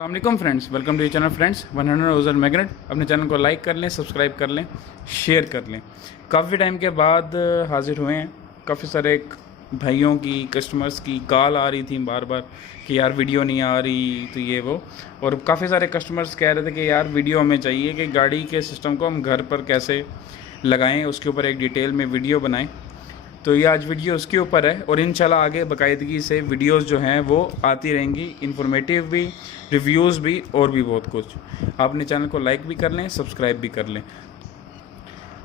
अस्सलाम friends, welcome to channel friends 100 magnet. अपने channel को लाइक कर लें, सब्सक्राइब कर लें, शेयर कर लें। काफ़ी टाइम के बाद हाजिर हुए हैं। काफ़ी सारे भाइयों की, कस्टमर्स की कॉल आ रही थी बार बार कि यार वीडियो नहीं आ रही, तो ये वो। और काफ़ी सारे कस्टमर्स कह रहे थे कि यार वीडियो हमें चाहिए कि गाड़ी के सिस्टम को हम घर पर कैसे लगाएँ, उसके ऊपर एक डिटेल में वीडियो बनाएँ। तो ये आज वीडियो उसके ऊपर है और इंशाल्लाह आगे बाकायदगी से वीडियोस जो हैं वो आती रहेंगी, इन्फॉर्मेटिव भी, रिव्यूज़ भी और भी बहुत कुछ। आपने चैनल को लाइक भी कर लें, सब्सक्राइब भी कर लें।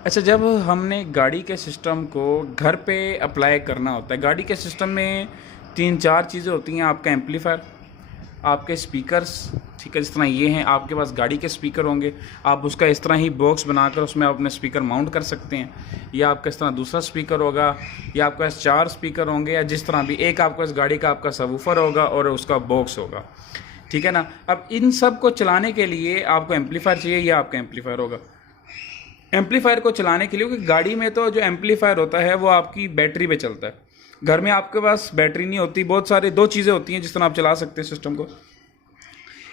अच्छा, जब हमने गाड़ी के सिस्टम को घर पे अप्लाई करना होता है, गाड़ी के सिस्टम में 3-4 चीज़ें होती हैं। आपका एम्पलीफायर, आपके स्पीकर्स, ठीक है, जिस तरह ये हैं, आपके पास गाड़ी के स्पीकर होंगे, आप उसका इस तरह ही बॉक्स बनाकर उसमें आप अपने स्पीकर माउंट कर सकते हैं। या आपका इस तरह दूसरा स्पीकर होगा, या आपके पास 4 स्पीकर होंगे, या जिस तरह भी एक आपके पास गाड़ी का आपका सबवूफर होगा और उसका बॉक्स होगा, ठीक है ना। अब इन सब को चलाने के लिए आपको एम्पलीफायर चाहिए, या आपका एम्पलीफायर होगा। एम्पलीफायर को चलाने के लिए, क्योंकि गाड़ी में तो जो एम्पलीफायर होता है वो आपकी बैटरी पे चलता है। घर में आपके पास बैटरी नहीं होती। बहुत सारे 2 चीज़ें होती हैं जिस तरह आप चला सकते हैं सिस्टम को।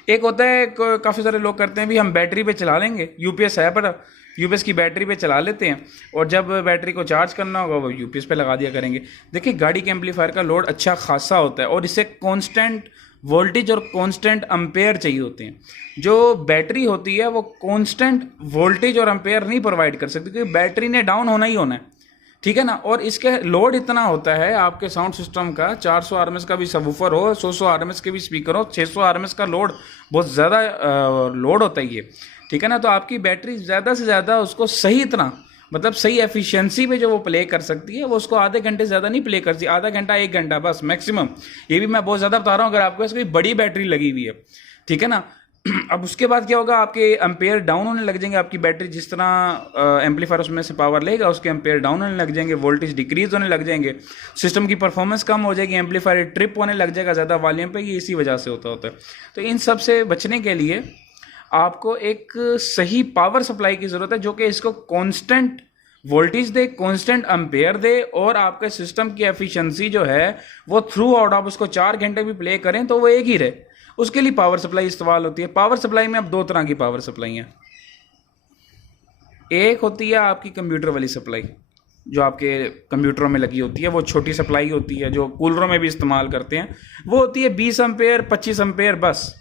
एक होता है, काफ़ी सारे लोग करते हैं भी हम बैटरी पे चला लेंगे, यूपीएस है पर यूपीएस की बैटरी पे चला लेते हैं और जब बैटरी को चार्ज करना होगा वो यूपीएस पे लगा दिया करेंगे। देखिए, गाड़ी के एम्पलीफायर का लोड अच्छा खासा होता है और इसे कांस्टेंट वोल्टेज और कांस्टेंट एम्पेयर चाहिए होते हैं। जो बैटरी होती है वो कांस्टेंट वोल्टेज और एम्पेयर नहीं प्रोवाइड कर सकती, क्योंकि बैटरी ने डाउन होना ही होना है, ठीक है ना। और इसके लोड इतना होता है आपके साउंड सिस्टम का, 400 आरएमएस का भी सबवूफर हो, 100 आरएमएस के भी स्पीकर हो, 600 आरएमएस का लोड, बहुत ज़्यादा लोड होता है ये, ठीक है ना। तो आपकी बैटरी ज़्यादा से ज़्यादा उसको सही इतना, मतलब सही एफिशिएंसी पे जो वो प्ले कर सकती है, वो उसको आधे घंटे ज़्यादा नहीं प्ले करती, आधा घंटा 1 घंटा बस मैक्सिमम। ये भी मैं बहुत ज़्यादा बता रहा हूँ अगर आपके पास कोई बड़ी बैटरी लगी हुई है, ठीक है ना। अब उसके बाद क्या होगा, आपके एम्पेयर डाउन होने लग जाएंगे। आपकी बैटरी जिस तरह एम्पलीफायर उसमें से पावर लेगा, उसके एम्पेयर डाउन होने लग जाएंगे, वोल्टेज डिक्रीज होने लग जाएंगे, सिस्टम की परफॉर्मेंस कम हो जाएगी, एम्पलीफायर ट्रिप होने लग जाएगा ज़्यादा वॉल्यूम पे। ये इसी वजह से होता है। तो इन सब से बचने के लिए आपको एक सही पावर सप्लाई की ज़रूरत है, जो कि इसको कॉन्स्टेंट वोल्टेज दे, कांस्टेंट एम्पेयर दे, और आपके सिस्टम की एफिशिएंसी जो है वो थ्रू आउट आप उसको 4 घंटे भी प्ले करें तो वो एक ही रहे। उसके लिए पावर सप्लाई इस्तेमाल होती है। पावर सप्लाई में अब 2 तरह की पावर सप्लाई हैं। एक होती है आपकी कंप्यूटर वाली सप्लाई, जो आपके कंप्यूटरों में लगी होती है, वो छोटी सप्लाई होती है, जो कूलरों में भी इस्तेमाल करते हैं। वो होती है 20 एम्पेयर, 25 एम्पेयर, बस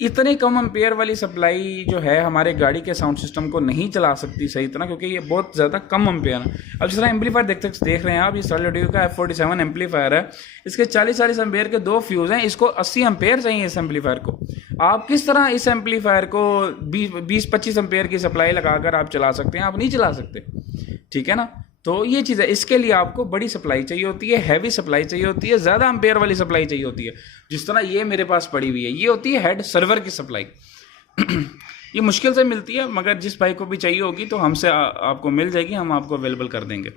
इतने कम एम्पेयर वाली सप्लाई जो है हमारे गाड़ी के साउंड सिस्टम को नहीं चला सकती सही तरह, क्योंकि ये बहुत ज़्यादा कम एम्पेयर है। अब जिस तरह एम्पलीफायर देख रहे हैं आप, ये सॉलिड का F47 एम्पलीफायर है। इसके 40 एम्पेयर के 2 फ्यूज़ हैं, इसको 80 एम्पेयर चाहिए इस एम्पलीफायर को। आप किस तरह इस एम्पलीफायर को 20-25 एम्पेयर की सप्लाई लगाकर आप चला सकते हैं? आप नहीं चला सकते, ठीक है ना। तो ये चीज़ है, इसके लिए आपको बड़ी सप्लाई चाहिए होती है, हैवी सप्लाई चाहिए होती है, ज़्यादा एम्पेयर वाली सप्लाई चाहिए होती है। जिस तरह ये मेरे पास पड़ी हुई है, ये होती है हेड सर्वर की सप्लाई। ये मुश्किल से मिलती है, मगर जिस भाई को भी चाहिए होगी तो हमसे आपको मिल जाएगी, हम आपको अवेलेबल कर देंगे।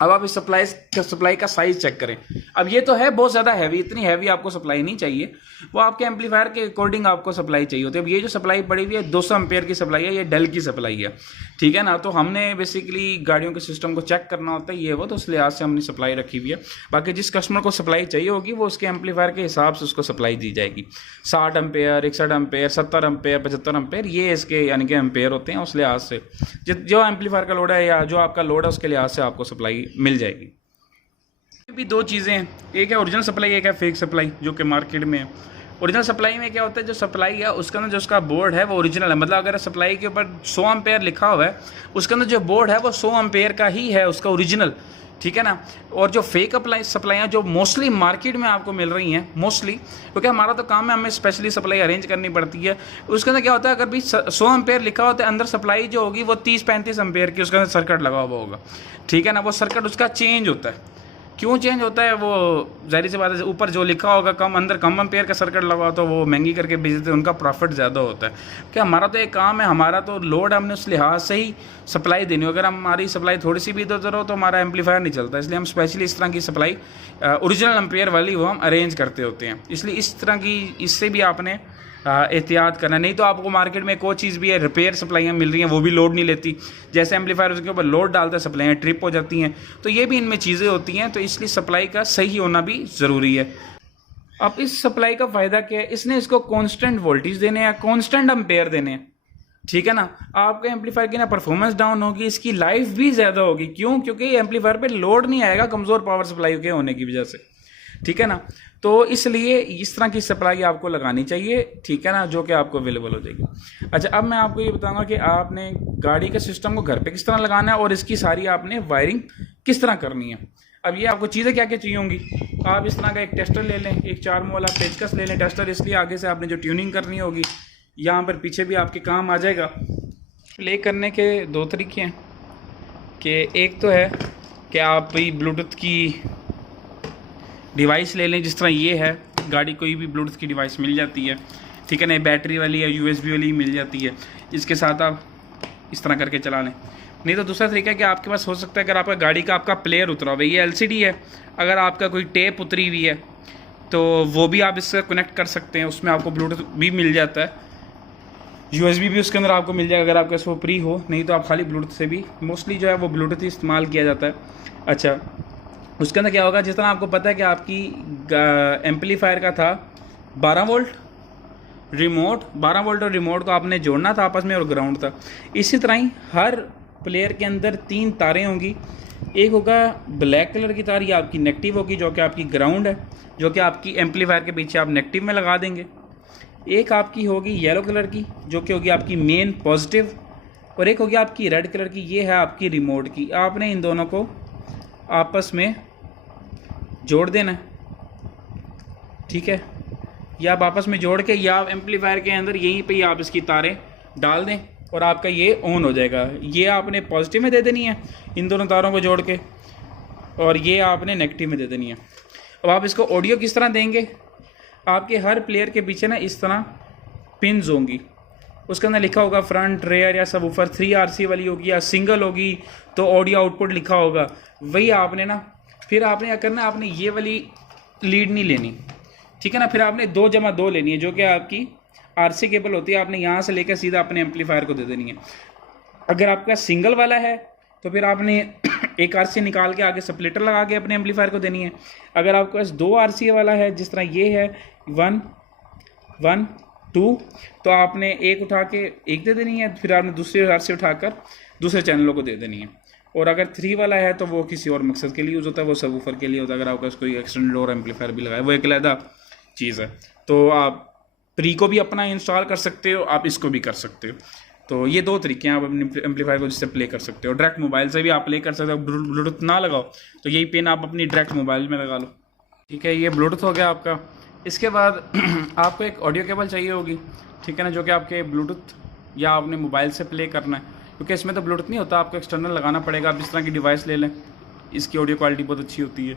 अब आप इस सप्लाई का साइज चेक करें। अब ये तो है बहुत ज़्यादा हैवी, इतनी हैवी आपको सप्लाई नहीं चाहिए, वो आपके एम्पलीफायर के अकॉर्डिंग आपको सप्लाई चाहिए होती है। अब ये जो सप्लाई पड़ी हुई है 200 एम्पेयर की सप्लाई है, ये डेल की सप्लाई है, ठीक है ना। तो हमने बेसिकली गाड़ियों के सिस्टम को चेक करना होता है, ये वो, तो उस लिहाज से हमने सप्लाई रखी हुई है। बाकी जिस कस्टमर को सप्लाई चाहिए होगी वो उसके एम्पलीफायर के हिसाब से उसको सप्लाई दी जाएगी। 60 एम्पेयर, 61 एम्पेयर, 70 एम्पेयर, 75 एम्पेयर, ये इसके यानी कि एम्पेयर होते हैं। उस लिहाज से जो एम्पलीफायर का लोड है या जो आपका लोड है उसके लिहाज से आपको सप्लाई मिल जाएगी। भी 2 चीज़ें हैं, एक है ओरिजिनल सप्लाई, एक है फेक सप्लाई, जो कि मार्केट में है। ओरिजिनल सप्लाई में क्या होता है, जो सप्लाई है उसके अंदर जो उसका बोर्ड है वो ओरिजिनल है, मतलब अगर सप्लाई के ऊपर 100 एम्पेयर लिखा हुआ है, उसके अंदर जो बोर्ड है वो 100 एम्पेयर का ही है, उसका ओरिजिनल, ठीक है ना। और जो फेक सप्लाइयाँ जो मोस्टली मार्केट में आपको मिल रही हैं, मोस्टली, क्योंकि हमारा तो काम है, हमें स्पेशली सप्लाई अरेंज करनी पड़ती है। उसके अंदर क्या होता है, अगर भी 100 एम्पेयर लिखा होता है, अंदर सप्लाई जो होगी वो 30-35 एम्पेयर की उसके अंदर सर्किट लगा हुआ होगा, ठीक है ना। वो सर्किट उसका चेंज होता है। क्यों चेंज होता है, वो जाहिर सी बात है, ऊपर जो लिखा होगा कम, अंदर कम एम्पेयर का सर्किट लगा तो वो महंगी करके बेचते हैं, उनका प्रॉफिट ज़्यादा होता है। क्या हमारा तो एक काम है, हमारा तो लोड हमने उस लिहाज से ही सप्लाई देनी हो। अगर हमारी सप्लाई थोड़ी सी भी इधर हो तो हमारा एम्पलीफायर नहीं चलता, इसलिए हम स्पेशली इस तरह की सप्लाई ओरिजिनल एम्पेयर वाली वो हम अरेंज करते होते हैं। इसलिए इस तरह की, इससे भी आपने एहतियात करना, नहीं तो आपको मार्केट में कोई चीज़ भी है, रिपेयर सप्लाइयाँ मिल रही हैं, वो भी लोड नहीं लेती। जैसे एम्पलीफायर उसके ऊपर लोड डालता है, सप्लाइयाँ ट्रिप हो जाती हैं। तो ये भी इनमें चीज़ें होती हैं, तो इसलिए सप्लाई का सही होना भी ज़रूरी है। अब इस सप्लाई का फ़ायदा क्या है, इसने इसको कांस्टेंट वोल्टेज देने हैं, कांस्टेंट एम्पेयर देने हैं, ठीक है ना। आपके एम्पलीफायर की ना परफॉर्मेंस डाउन होगी, इसकी लाइफ भी ज़्यादा होगी। क्यों? क्योंकि एम्पलीफायर पे लोड नहीं आएगा कमज़ोर पावर सप्लाई के होने की वजह से, ठीक है ना। तो इसलिए इस तरह की सप्लाई आपको लगानी चाहिए, ठीक है ना, जो कि आपको अवेलेबल हो जाएगी। अच्छा, अब मैं आपको ये बताऊंगा कि आपने गाड़ी के सिस्टम को घर पे किस तरह लगाना है और इसकी सारी आपने वायरिंग किस तरह करनी है। अब ये आपको चीज़ें क्या क्या चाहिए होंगी। आप इस तरह का एक टेस्टर ले लें, एक 4 मोला पेचकस ले लें। टेस्टर इसलिए आगे से आपने जो ट्यूनिंग करनी होगी यहाँ पर पीछे भी आपके काम आ जाएगा। प्ले करने के 2 तरीके हैं कि एक तो है कि आप ब्लूटूथ की डिवाइस ले लें, जिस तरह ये है, गाड़ी कोई भी ब्लूटूथ की डिवाइस मिल जाती है, ठीक है ना, बैटरी वाली या USB वाली मिल जाती है, इसके साथ आप इस तरह करके चला लें। नहीं तो दूसरा तरीका है कि आपके पास हो सकता है अगर आपका गाड़ी का आपका प्लेयर उतरा हुआ है, ये LCD है, अगर आपका कोई टेप उतरी हुई है तो वो भी आप इससे कनेक्ट कर सकते हैं, उसमें आपको ब्लूटूथ भी मिल जाता है, USB भी उसके अंदर आपको मिल जाएगा अगर आपके पास वो प्री हो। नहीं तो आप खाली ब्लूटूथ से भी, मोस्टली जो है वो ब्लूटूथ ही इस्तेमाल किया जाता है। अच्छा, उसके अंदर क्या होगा, जिस तरह आपको पता है कि आपकी एम्पलीफायर का था 12 वोल्ट रिमोट, 12 वोल्ट और रिमोट को आपने जोड़ना था आपस में और ग्राउंड था। इसी तरह ही हर प्लेयर के अंदर 3 तारें होंगी। एक होगा ब्लैक कलर की तार, ये आपकी नेगेटिव होगी, जो कि आपकी ग्राउंड है, जो कि आपकी एम्पलीफायर के पीछे आप नेगेटिव में लगा देंगे। एक आपकी होगी येलो कलर की, जो कि होगी आपकी मेन पॉजिटिव, और एक होगी आपकी रेड कलर की, ये है आपकी रिमोट की। आपने इन दोनों को आपस में जोड़ देना है, ठीक है। या आप आपस में जोड़ के या आप एम्पलीफायर के अंदर यहीं पे ही आप इसकी तारें डाल दें और आपका ये ऑन हो जाएगा। ये आपने पॉजिटिव में दे देनी है इन दोनों तारों को जोड़ के, और ये आपने नेगेटिव में दे देनी है। अब आप इसको ऑडियो किस तरह देंगे, आपके हर प्लेयर के पीछे ना इस तरह पिन्स होंगी, उसके अंदर लिखा होगा फ्रंट, रेयर या सबवूफर, 3 RC वाली होगी या सिंगल होगी तो ऑडियो आउटपुट लिखा होगा। वही आपने ना, फिर आपने क्या करना, आपने ये वाली लीड नहीं लेनी, ठीक है ना, फिर आपने 2+2 लेनी है, जो कि आपकी RC केबल होती है, आपने यहाँ से लेकर सीधा अपने एम्पलीफायर को दे देनी है। अगर आपका सिंगल वाला है तो फिर आपने एक RC निकाल के आगे सप्लिटर लगा के अपने एम्पलीफायर को देनी है। अगर आपके पास 2 RC वाला है, जिस तरह ये है 1 1 2, तो आपने एक उठा के एक दे देनी है, फिर आपने दूसरे RC उठाकर दूसरे चैनलों को दे देनी है। और अगर 3 वाला है तो वो किसी और मकसद के लिए यूज़ होता है, वो सबवूफर के लिए होता है। अगर आपके पास कोई एक्सटेंडेड और एम्पलीफायर भी लगाए, वो एक अलग चीज़ है। तो आप प्री को भी अपना इंस्टॉल कर सकते हो, आप इसको भी कर सकते हो। तो ये 2 तरीके हैं आप अपने एम्पलीफायर को जिससे प्ले कर सकते हो। डायरेक्ट मोबाइल से भी आप प्ले कर सकते हो, ब्लूटूथ ना लगाओ तो यही पिन आप अपनी डायरेक्ट मोबाइल में लगा लो, ठीक है। ये ब्लूटूथ हो गया आपका। इसके बाद आपको एक ऑडियो केबल चाहिए होगी, ठीक है ना, जो कि आपके ब्लूटूथ या आपने मोबाइल से प्ले करना है, क्योंकि इसमें तो ब्लूटूथ नहीं होता, आपको एक्सटर्नल लगाना पड़ेगा। आप इस तरह की डिवाइस ले लें, इसकी ऑडियो क्वालिटी बहुत अच्छी होती है,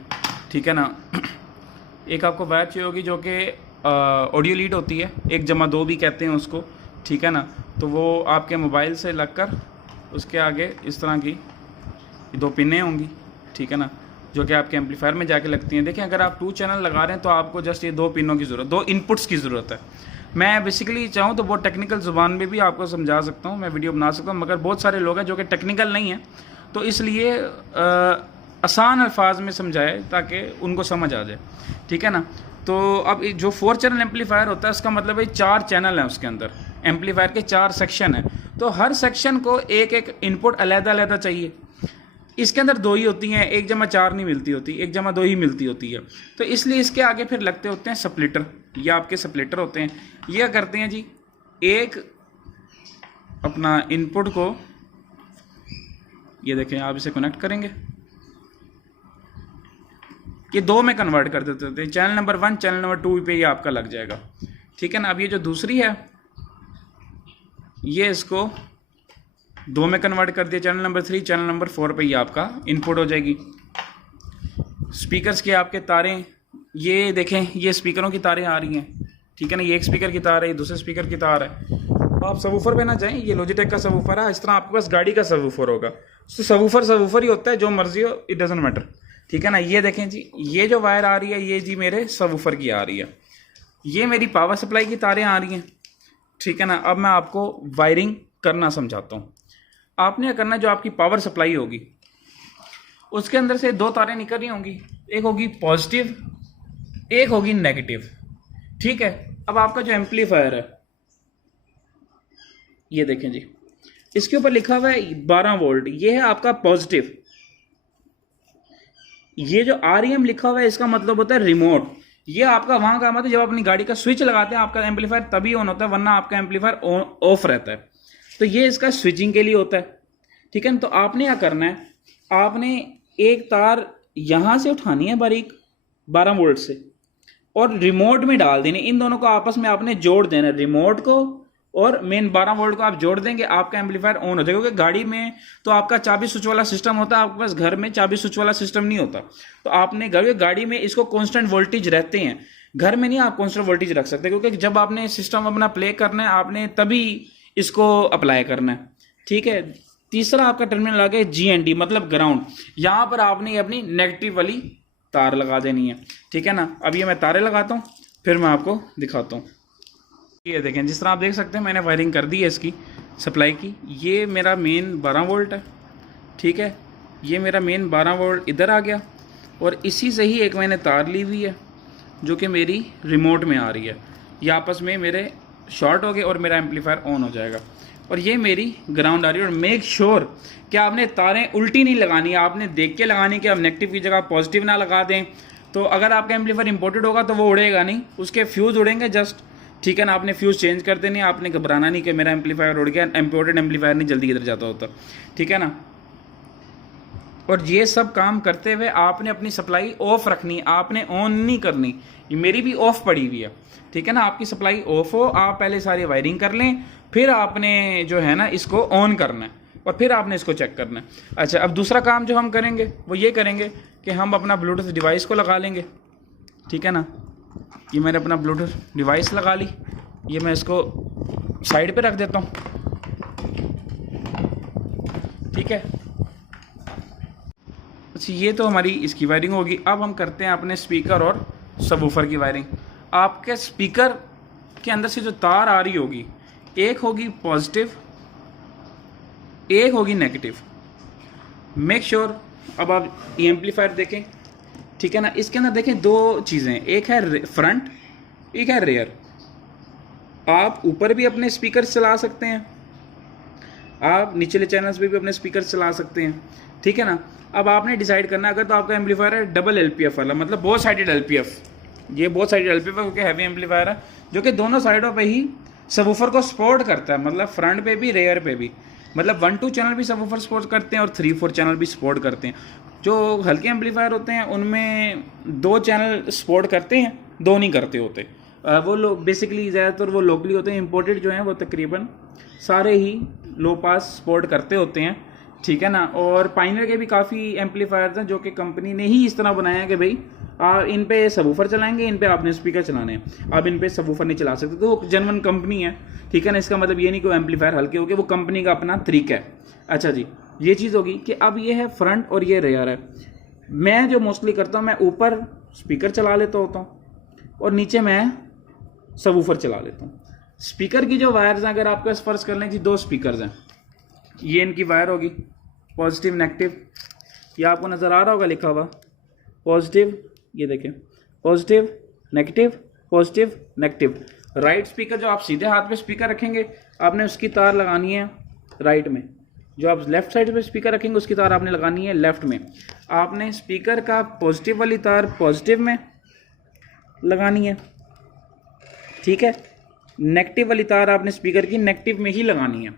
ठीक है ना। एक आपको वायर चाहिए होगी जो कि ऑडियो लीड होती है, 1+2 भी कहते हैं उसको, ठीक है ना। तो वो आपके मोबाइल से लगकर उसके आगे इस तरह की 2 पिनें होंगी, ठीक है ना, जो कि आपके एम्पलीफायर में जाके लगती हैं। देखिए, अगर आप 2 चैनल लगा रहे हैं तो आपको जस्ट ये 2 पिनों की ज़रूरत, 2 इनपुट्स की ज़रूरत है। मैं बेसिकली चाहूँ तो बहुत टेक्निकल ज़ुबान में भी आपको समझा सकता हूँ, मैं वीडियो बना सकता हूँ, मगर बहुत सारे लोग हैं जो कि टेक्निकल नहीं हैं, तो इसलिए आसान अल्फाज में समझाए ताकि उनको समझ आ जाए, ठीक है ना। तो अब जो 4 चैनल एम्पलीफायर होता है, उसका मतलब है 4 चैनल हैं उसके अंदर, एम्पलीफायर के 4 सेक्शन हैं, तो हर सेक्शन को एक एक इनपुट अलग-अलग चाहिए। इसके अंदर 2 ही होती हैं, 1+4 नहीं मिलती होती, 1+2 ही मिलती होती है। तो इसलिए इसके आगे फिर लगते होते हैं सप्लिटर, ये आपके सप्लिटर होते हैं। ये क्या करते हैं जी, एक अपना इनपुट को, ये देखें, आप इसे कनेक्ट करेंगे, ये 2 में कन्वर्ट कर देते होते हैं। चैनल नंबर 1 चैनल नंबर 2 पे ये आपका लग जाएगा, ठीक है ना। अब ये जो दूसरी है, ये इसको 2 में कन्वर्ट कर दिया, चैनल नंबर 3 चैनल नंबर 4 पे ये आपका इनपुट हो जाएगी। स्पीकर्स के आपके तारें, ये देखें, ये स्पीकरों की तारें आ रही हैं, ठीक है ना। ये एक स्पीकर की तार है, ये दूसरे स्पीकर की तार है। आप सबवूफर पे ना जाएं, ये लॉजिटेक का सबवूफर है, इस तरह आपके पास गाड़ी का सबवूफर होगा, तो सबवूफर ही होता है, जो मर्जी हो, इट डजंट मैटर, ठीक है ना। ये देखें जी, ये जो वायर आ रही है, ये जी मेरे सबवूफर की आ रही है, ये मेरी पावर सप्लाई की तारें आ रही हैं, ठीक है ना। अब मैं आपको वायरिंग करना समझाता हूँ। आपने क्या करना है, जो आपकी पावर सप्लाई होगी उसके अंदर से 2 तारें निकल रही होंगी, एक होगी पॉजिटिव एक होगी नेगेटिव। ठीक है, अब आपका जो एम्पलीफायर है ये देखें जी, इसके ऊपर लिखा हुआ है 12 वोल्ट, ये है आपका पॉजिटिव। ये जो REM लिखा हुआ है इसका मतलब होता है रिमोट। ये आपका वहां का मतलब जब अपनी गाड़ी का स्विच लगाते हैं आपका एम्पलीफायर तभी ऑन होता है, वरना आपका एम्पलीफायर ऑफ रहता है। तो ये इसका स्विचिंग के लिए होता है। ठीक है ना, तो आपने क्या करना है, आपने एक तार यहां से उठानी है बारीक 12 वोल्ट से और रिमोट में डाल देनी, इन दोनों को आपस में आपने जोड़ देना, रिमोट को और मेन 12 वोल्ट को आप जोड़ देंगे, आपका एम्पलीफायर ऑन हो जाएगा। क्योंकि गाड़ी में तो आपका चाबी स्विच वाला सिस्टम होता है, आपके पास घर में चाबी स्विच वाला सिस्टम नहीं होता। तो आपने गाड़ी में इसको कांस्टेंट वोल्टेज रहते हैं, घर में नहीं आप कांस्टेंट वोल्टेज रख सकते, क्योंकि जब आपने सिस्टम अपना प्ले करना है आपने तभी इसको अप्लाई करना है। ठीक है, तीसरा आपका टर्मिनल आ गया GND मतलब ग्राउंड, यहां पर आपने अपनी नेगेटिव वाली तार लगा देनी है। ठीक है ना, अब ये मैं तारे लगाता हूँ फिर मैं आपको दिखाता हूँ। ये देखें, जिस तरह आप देख सकते हैं मैंने वायरिंग कर दी है इसकी सप्लाई की। ये मेरा मेन 12 वोल्ट है। ठीक है, ये मेरा मेन 12 वोल्ट इधर आ गया और इसी से ही एक मैंने तार ली हुई है जो कि मेरी रिमोट में आ रही है। ये आपस में मेरे शॉर्ट हो गए और मेरा एम्पलीफायर ऑन हो जाएगा। और ये मेरी ग्राउंड आ रही है। और मेक श्योर कि आपने तारें उल्टी नहीं लगानी है, आपने देख के लगानी कि आप नेगेटिव की जगह पॉजिटिव ना लगा दें। तो अगर आपका एम्पलीफायर इंपोर्टेड होगा तो वो उड़ेगा नहीं, उसके फ्यूज़ उड़ेंगे जस्ट। ठीक है ना, आपने फ्यूज़ चेंज कर देनी है, आपने घबराना नहीं कि मेरा एम्पलीफायर उड़ गया। इंपोर्टेड एम्पलीफायर नहीं जल्दी इधर जाता होता। ठीक है ना, और ये सब काम करते हुए आपने अपनी सप्लाई ऑफ रखनी, आपने ऑन नहीं करनी। ये मेरी भी ऑफ पड़ी हुई है। ठीक है ना, आपकी सप्लाई ऑफ हो, आप पहले सारी वायरिंग कर लें, फिर आपने जो है ना इसको ऑन करना है और फिर आपने इसको चेक करना है। अच्छा, अब दूसरा काम जो हम करेंगे वो ये करेंगे कि हम अपना ब्लूटूथ डिवाइस को लगा लेंगे। ठीक है ना, ये मैंने अपना ब्लूटूथ डिवाइस लगा ली, ये मैं इसको साइड पे रख देता हूँ। ठीक है, अच्छा ये तो हमारी इसकी वायरिंग होगी। अब हम करते हैं अपने स्पीकर और सबवूफर की वायरिंग। आपके स्पीकर के अंदर से जो तार आ रही होगी, एक होगी पॉजिटिव, एक होगी नेगेटिव। मेक श्योर अब आप एम्पलीफायर देखें। ठीक है ना, इसके अंदर देखें दो चीज़ें, एक है फ्रंट, एक है रेयर। आप ऊपर भी अपने स्पीकर चला सकते हैं, आप निचले चैनल्स पे भी अपने स्पीकर चला सकते हैं। ठीक है ना, अब आपने डिसाइड करना, अगर तो आपका एम्पलीफायर है डबल LPF वाला, मतलब बहुत साइडेड LPF, ये बहुत साइडेड LPF क्योंकि हैवी एम्पलीफायर है जो कि दोनों साइडों पे ही सबवूफर को सपोर्ट करता है, मतलब फ्रंट पे भी रेयर पे भी, मतलब 1-2 चैनल भी सबवूफर सपोर्ट करते हैं और 3-4 चैनल भी सपोर्ट करते हैं। जो हल्के एम्पलीफायर होते हैं उनमें 2 चैनल सपोर्ट करते हैं, 2 नहीं करते होते। वो लोग बेसिकली ज़्यादातर वो लोकली होते हैं, इंपोर्टेड जो हैं वो तकरीबन सारे ही लो पास सपोर्ट करते होते हैं। ठीक है ना, और पाइनियर के भी काफ़ी एम्पलीफायर्स हैं जो कि कंपनी ने ही इस तरह बनाया है कि भाई इन पे सबवूफर चलाएंगे, इन पे आपने स्पीकर चलाने हैं, आप इन पे सबवूफर नहीं चला सकते। तो वो जेन्युइन कंपनी है। ठीक है ना, इसका मतलब ये नहीं कि वो एम्पलीफायर हल्के हो गए, वो कंपनी का अपना तरीका है। अच्छा जी, ये चीज़ होगी कि अब ये है फ्रंट और ये रेयर है। मैं जो मोस्टली करता हूँ, मैं ऊपर स्पीकर चला लेता होता हूँ और नीचे मैं सबवूफर चला लेता हूँ। स्पीकर की जो वायर्स हैं, अगर आपके फर्ज कर लें कि 2 स्पीकर्स हैं, ये इनकी वायर होगी पॉजिटिव नेगेटिव, ये आपको नज़र आ रहा होगा लिखा हुआ पॉजिटिव, ये देखें positive negative, positive negative. Right speaker जो आप सीधे हाथ पे स्पीकर रखेंगे आपने उसकी तार लगानी है राइट में, जो आप लेफ्ट साइड पे स्पीकर रखेंगे उसकी तार आपने लगानी है लेफ्ट में। आपने स्पीकर का पॉजिटिव वाली तार पॉजिटिव में लगानी है, ठीक है, नेगेटिव वाली तार आपने स्पीकर की नेगेटिव में ही लगानी है।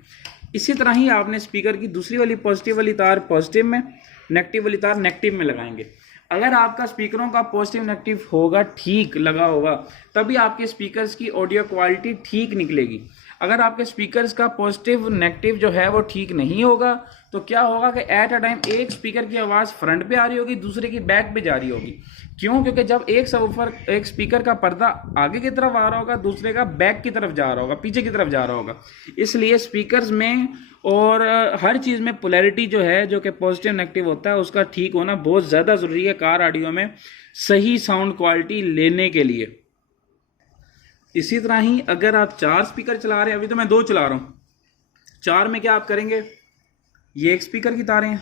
इसी तरह ही आपने स्पीकर की दूसरी वाली पॉजिटिव वाली तार पॉजिटिव में, नेगेटिव वाली तार नेगेटिव में लगाएंगे। अगर आपका स्पीकरों का पॉजिटिव नेगेटिव होगा, ठीक लगा होगा, तभी आपके स्पीकर्स की ऑडियो क्वालिटी ठीक निकलेगी। अगर आपके स्पीकर्स का पॉजिटिव नेगेटिव जो है वो ठीक नहीं होगा तो क्या होगा कि एट अ टाइम एक स्पीकर की आवाज़ फ्रंट पे आ रही होगी, दूसरे की बैक पे जा रही होगी। क्यों? क्योंकि जब एक स्पीकर का पर्दा आगे की तरफ आ रहा होगा, दूसरे का बैक की तरफ जा रहा होगा, पीछे की तरफ जा रहा होगा। इसलिए स्पीकर्स में और हर चीज़ में पोलैरिटी जो है, जो कि पॉजिटिव नेगेटिव होता है, उसका ठीक होना बहुत ज़्यादा ज़रूरी है कार ऑडियो में सही साउंड क्वालिटी लेने के लिए। इसी तरह ही अगर आप 4 स्पीकर चला रहे हैं, अभी तो मैं 2 चला रहा हूँ, 4 में क्या आप करेंगे, ये एक स्पीकर की तारें हैं,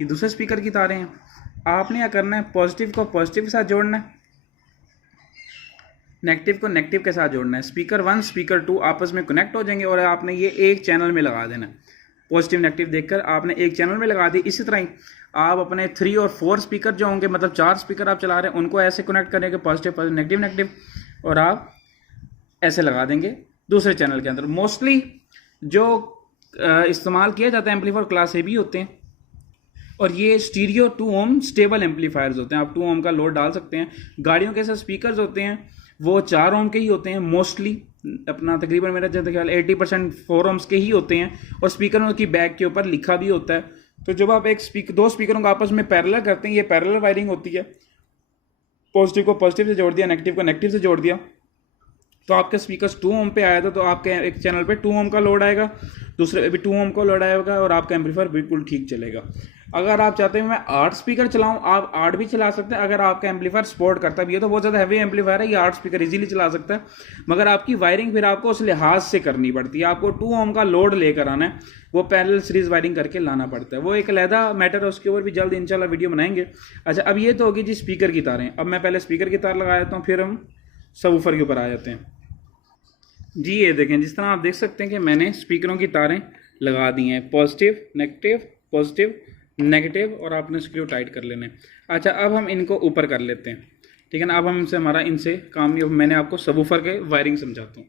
ये दूसरे स्पीकर की तारें हैं, आपने क्या करना है, पॉजिटिव को पॉजिटिव के साथ जोड़ना है, नेगेटिव को नेगेटिव के साथ जोड़ना है। स्पीकर 1 स्पीकर 2 आपस में कनेक्ट हो जाएंगे और आपने ये एक चैनल में लगा देना है। पॉजिटिव नेगेटिव देखकर आपने एक चैनल में लगा दी। इसी तरह ही आप अपने 3 और 4 स्पीकर जो होंगे, मतलब 4 स्पीकर आप चला रहे हैं, उनको ऐसे कनेक्ट करेंगे, पॉजिटिव पॉजिटिव नेगेटिव नेगेटिव, और आप ऐसे लगा देंगे दूसरे चैनल के अंदर। मोस्टली जो इस्तेमाल किया जाता है एम्पलीफायर क्लास ए भी होते हैं, और ये स्टीरियो 2 ओम स्टेबल एम्पलीफायर्स होते हैं। आप 2 ओम का लोड डाल सकते हैं। गाड़ियों के साथ स्पीकर्स होते हैं वो 4 ओम के ही होते हैं मोस्टली, अपना तकरीबन मेरा जैसे ख्याल 80% 4 ओम्स के ही होते हैं, और स्पीकर की बैग के ऊपर लिखा भी होता है। तो जब आप दो स्पीकरों को आपस में पैरेलल करते हैं, ये पैरेलल वायरिंग होती है। पॉजिटिव को पॉजिटिव से जोड़ दिया, नेगेटिव को नेगेटिव से जोड़ दिया, तो आपके स्पीकर्स 2 ओम पे आया था, तो आपके एक चैनल पे 2 ओम का लोड आएगा, दूसरे पे भी 2 ओम का लोड आएगा, और आपका एम्पलीफायर बिल्कुल ठीक चलेगा। अगर आप चाहते हैं मैं 8 स्पीकर चलाऊं, आप 8 भी चला सकते हैं। अगर आपका एम्पलीफायर सपोर्ट करता भी है तो बहुत ज़्यादा हैवी एम्पलीफायर है, ये 8 स्पीकर इजीली चला सकता है, मगर आपकी वायरिंग फिर आपको उस लिहाज से करनी पड़ती है। आपको 2 ओम का लोड लेकर आना है, वो पैरेलल सीरीज वायरिंग करके लाना पड़ता है, वो एक अलहदा मैटर है, उसके ऊपर भी जल्द इंशाल्लाह वीडियो बनाएंगे। अच्छा, अब ये तो होगी जी स्पीकर की तारें। अब मैं पहले स्पीकर की तार लगा देता हूँ, फिर हम सबवूफर के ऊपर आ जाते हैं। जी ये देखें, जिस तरह आप देख सकते हैं कि मैंने स्पीकरों की तारें लगा दी हैं, पॉजिटिव नेगेटिव, और आपने स्क्रू टाइट कर लेने। अच्छा, अब हम इनको ऊपर कर लेते हैं, ठीक है ना। अब हमसे हमारा इनसे काम नहीं, मैंने आपको सबवूफर के वायरिंग समझाता हूँ।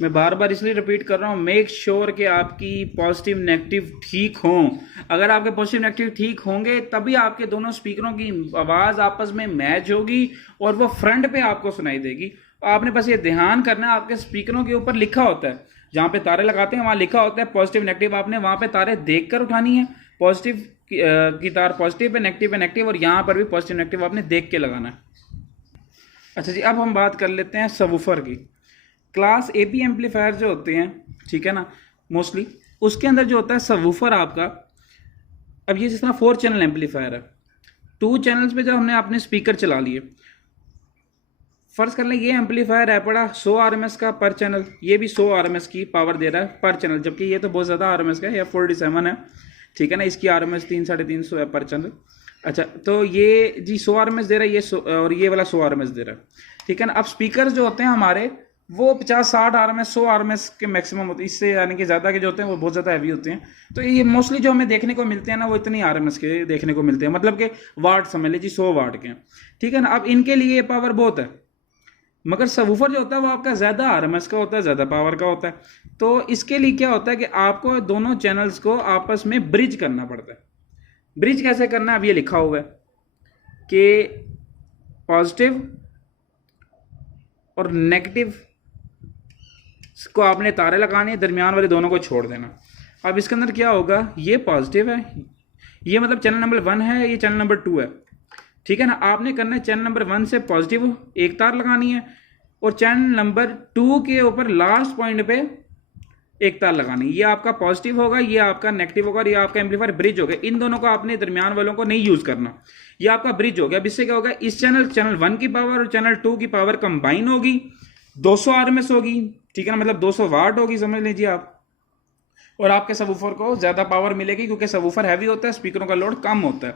मैं बार बार इसलिए रिपीट कर रहा हूँ, मेक श्योर कि आपकी पॉजिटिव नेगेटिव ठीक हों। अगर आपके पॉजिटिव नेगेटिव ठीक होंगे तभी आपके दोनों स्पीकरों की आवाज़ आपस में मैच होगी और वो फ्रंट पे आपको सुनाई देगी। आपने बस ये ध्यान करना है, आपके स्पीकरों के ऊपर लिखा होता है, जहाँ पे तारे लगाते हैं वहाँ लिखा होता है पॉजिटिव नेगेटिव, आपने वहाँ पे तारे देख कर उठानी है। पॉजिटिव की तार पॉजिटिव है, नेगेटिव, और यहाँ पर भी पॉजिटिव नेगेटिव आपने देख के लगाना है। अच्छा जी, अब हम बात कर लेते हैं सबवूफर की। क्लास ए बी एम्पलीफायर जो होते हैं, ठीक है ना, मोस्टली उसके अंदर जो होता है सबवूफर आपका, अब ये जिस तरह 4 चैनल एम्पलीफायर है, 2 चैनल्स पे जब हमने अपने स्पीकर चला लिए, फर्ज कर लें ये एम्पलीफायर है पड़ा 100 RMS का पर चैनल, ये भी 100 RMS की पावर दे रहा है पर चैनल, जबकि ये तो बहुत ज़्यादा RMS का है, या 47 है, ठीक है ना, इसकी RMS 300-350 है पर चैनल। अच्छा, तो ये जी 100 RMS दे रहा है, ये और ये वाला 100 RMS दे रहा है, ठीक है ना। अब स्पीकर जो होते हैं हमारे वो 50-60 RMS 100 RMS के मैक्सिमम होते हैं, इससे यानी कि ज़्यादा के जो होते हैं वो बहुत ज़्यादा हैवी होते हैं। तो ये मोस्टली जो हमें देखने को मिलते हैं ना, वो इतनी RMS के देखने को मिलते हैं, मतलब कि वाट समझ लीजिए 100 वाट के, ठीक है ना। अब इनके लिए ये पावर बहुत है, मगर सबवूफर जो होता है वो आपका ज़्यादा RMS का होता है, ज़्यादा पावर का होता है। तो इसके लिए क्या होता है कि आपको दोनों चैनल्स को आपस में ब्रिज करना पड़ता है। ब्रिज कैसे करना है, अब ये लिखा हुआ है कि पॉजिटिव और नेगेटिव को आपने तारे लगाने, दरमियान वाले दोनों को छोड़ देना। अब इसके अंदर क्या होगा, ये पॉजिटिव है, ये मतलब चैनल नंबर 1 है, ये चैनल नंबर 2 है, ठीक है ना। आपने करना है चैनल नंबर 1 से पॉजिटिव एक तार लगानी है, और चैनल नंबर 2 के ऊपर लास्ट पॉइंट पे एक तार लगानी है। ये आपका पॉजिटिव होगा, ये आपका नेगेटिव होगा, और ये आपका एम्पलीफायर ब्रिज होगा। इन दोनों को आपने दरमियान वालों को नहीं यूज करना, ये आपका ब्रिज हो गया। अब इससे क्या होगा, इस चैनल 1 की पावर और चैनल 2 की पावर कंबाइन होगी, 200 RMS होगी, ठीक है ना, मतलब 200 वाट होगी समझ लीजिए आप, और आपके सबवूफर को ज्यादा पावर मिलेगी क्योंकि सबवूफर हैवी होता है, स्पीकरों का लोड कम होता है,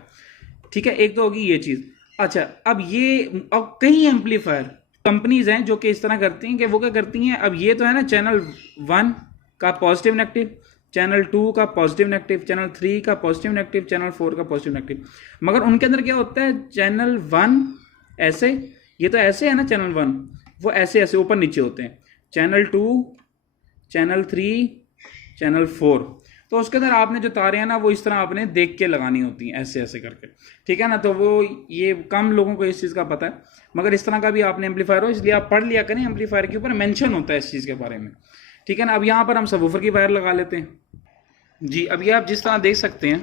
ठीक है। एक तो होगी ये चीज। अच्छा, अब कई एम्पलीफायर कंपनीज हैं जो कि इस तरह करती हैं कि वो क्या करती हैं, अब ये तो है ना चैनल 1 का पॉजिटिव नेगेटिव, चैनल 2 का पॉजिटिव नेगेटिव, चैनल 3 का पॉजिटिव नेगेटिव, चैनल 4 का पॉजिटिव नेगेटिव, मगर उनके अंदर क्या होता है, चैनल 1 ऐसे, ये तो ऐसे है ना चैनल 1, वो ऐसे ऐसे ऊपर नीचे होते हैं, चैनल 2, चैनल 3, चैनल 4। तो उसके अंदर आपने जो तारे हैं ना वो इस तरह आपने देख के लगानी होती हैं, ऐसे ऐसे करके, ठीक है ना। तो वो ये कम लोगों को इस चीज़ का पता है, मगर इस तरह का भी आपने एम्पलीफायर हो, इसलिए आप पढ़ लिया करें, एम्पलीफायर के ऊपर मेंशन होता है इस चीज़ के बारे में, ठीक है ना। अब यहाँ पर हम सबवूफर की वायर लगा लेते हैं जी। अब ये आप जिस तरह देख सकते हैं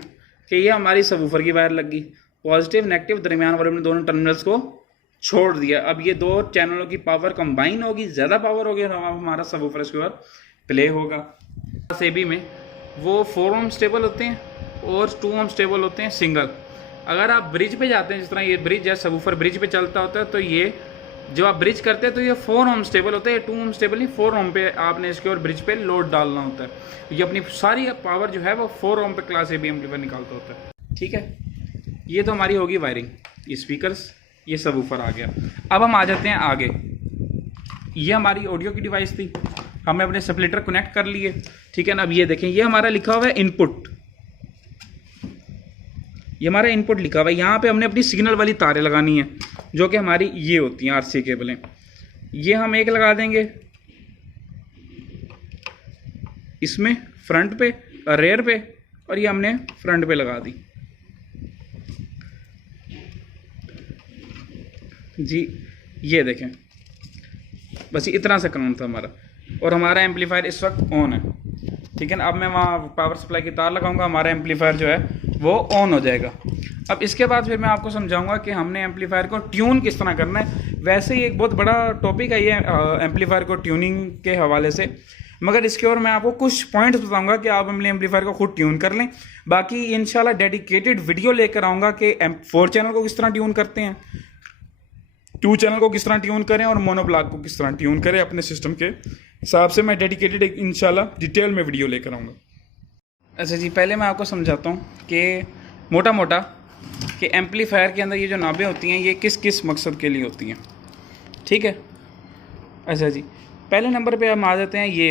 कि ये हमारी सबवूफर की वायर लग गई, पॉजिटिव नेगेटिव दरमियान वाले में दोनों टर्मिनल्स को छोड़ दिया। अब ये 2 चैनलों की पावर कंबाइन होगी, ज़्यादा पावर होगी, और हमारा सबवूफर इसके ऊपर प्ले होगा। सेबी में वो 4 ओम स्टेबल होते हैं और 2 ओम स्टेबल होते हैं सिंगल। अगर आप ब्रिज पे जाते हैं, जिस तरह ये ब्रिज है, सबवूफर ब्रिज पे चलता होता है, तो ये जब आप ब्रिज करते हैं तो ये 4 ओम स्टेबल होता है, 2 ओम स्टेबल नहीं, 4 ओम पे आपने इसके और ब्रिज पे लोड डालना होता है। ये अपनी सारी पावर जो है वो 4 ओम पे क्लास ए बी एम्पलीफायर निकालता होता है, ठीक है। ये तो हमारी होगी वायरिंग, ये स्पीकर्स, ये सब ऊपर आ गया। अब हम आ जाते हैं आगे। ये हमारी ऑडियो की डिवाइस थी, हमने अपने सप्लिटर कनेक्ट कर लिए, ठीक है ना। अब ये देखें, ये हमारा लिखा हुआ है इनपुट, ये हमारा इनपुट लिखा हुआ है। यहाँ पे हमने अपनी सिग्नल वाली तारें लगानी है, जो कि हमारी ये होती हैं आरसी केबलें। ये हम एक लगा देंगे इसमें फ्रंट पे और रेयर पे, और ये हमने फ्रंट पे लगा दी जी। ये देखें, बस इतना सा काम था हमारा, और हमारा एम्पलीफायर इस वक्त ऑन है, ठीक है ना। अब मैं वहाँ पावर सप्लाई की तार लगाऊंगा, हमारा एम्पलीफायर जो है वो ऑन हो जाएगा। अब इसके बाद फिर मैं आपको समझाऊंगा कि हमने एम्पलीफायर को ट्यून किस तरह करना है। वैसे ही एक बहुत बड़ा टॉपिक है ये एम्पलीफायर को ट्यूनिंग के हवाले से, मगर इसके और मैं आपको कुछ पॉइंट्स बताऊंगा कि आप अपने एम्पलीफायर को खुद ट्यून कर लें। बाकी इंशाल्लाह डेडिकेटेड वीडियो लेकर आऊँगा कि 4 चैनल को किस तरह ट्यून करते हैं, 2 चैनल को किस तरह ट्यून करें, और मोनोब्लॉक को किस तरह ट्यून करें अपने सिस्टम के हिसाब से। मैं डेडिकेटेड इंशाल्लाह डिटेल में वीडियो लेकर आऊँगा। अच्छा जी, पहले मैं आपको समझाता हूँ कि मोटा मोटा कि एम्पलीफायर के अंदर ये जो नाबें होती हैं ये किस किस मकसद के लिए होती हैं, ठीक है। अच्छा जी, पहले नंबर पे हम आ जाते हैं, ये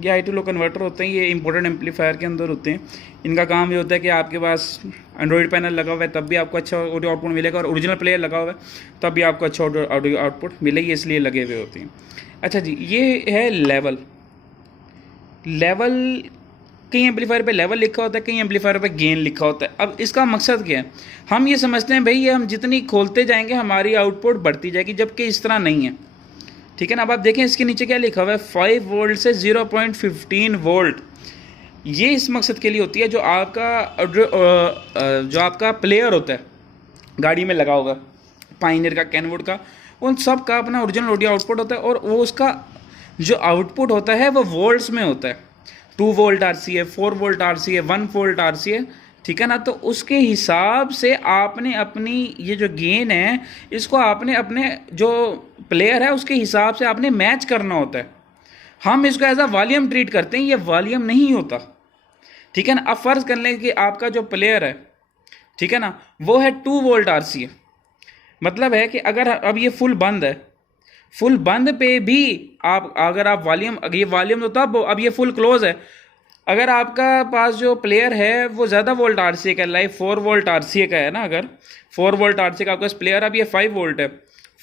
हाई टू लो कन्वर्टर होते हैं, ये इंपॉर्टेंट एम्पलीफायर के अंदर होते हैं। इनका काम ये होता है कि आपके पास एंड्रॉयड पैनल लगा हुआ है तब भी आपको अच्छा ऑडियो आउटपुट मिलेगा, और ओरिजिनल प्लेयर लगा हुआ है तब भी आपको अच्छा ऑडियो आउटपुट मिलेगी, इसलिए लगे हुए होते हैं। अच्छा जी, ये है लेवल। कई एम्पलीफायर पे लेवल लिखा होता है, कई एम्पलीफायर पे गेन लिखा होता है। अब इसका मकसद क्या है, हम ये समझते हैं भाई ये हम जितनी खोलते जाएंगे हमारी आउटपुट बढ़ती जाएगी, जबकि इस तरह नहीं है, ठीक है ना। अब आप देखें इसके नीचे क्या लिखा हुआ है, 5 वोल्ट से 0.15 वोल्ट। ये इस मकसद के लिए होती है, जो आपका प्लेयर होता है गाड़ी में लगा होगा, पायनियर का, कैनवुड का, उन सब का अपना ओरिजिनल ऑडियो आउटपुट होता है, और वो उसका जो आउटपुट होता है वो वोल्ट्स में होता है। 2 वोल्ट आरसी है, 4 वोल्ट आरसी है, 1 वोल्ट आरसी है, ठीक है ना। तो उसके हिसाब से आपने अपनी ये जो गेन है इसको आपने अपने जो प्लेयर है उसके हिसाब से आपने मैच करना होता है। हम इसको एज अ वॉल्यूम ट्रीट करते हैं, ये वॉल्यूम नहीं होता, ठीक है ना। अब फर्ज कर लें कि आपका जो प्लेयर है, ठीक है ना, वो है 2 वोल्ट आरसी है। मतलब है कि अगर अब ये फुल बंद है, फुल बंद पे भी आप अगर आप वॉल्यूम, ये वॉल्यूम तो तब, अब ये फुल क्लोज है, अगर आपका पास जो प्लेयर है वो ज़्यादा वोल्ट आरसी का, लाइक 4 वोल्ट आरसी का है ना, अगर 4 वोल्ट आरसी का आपका प्लेयर, अब ये 5 वोल्ट है,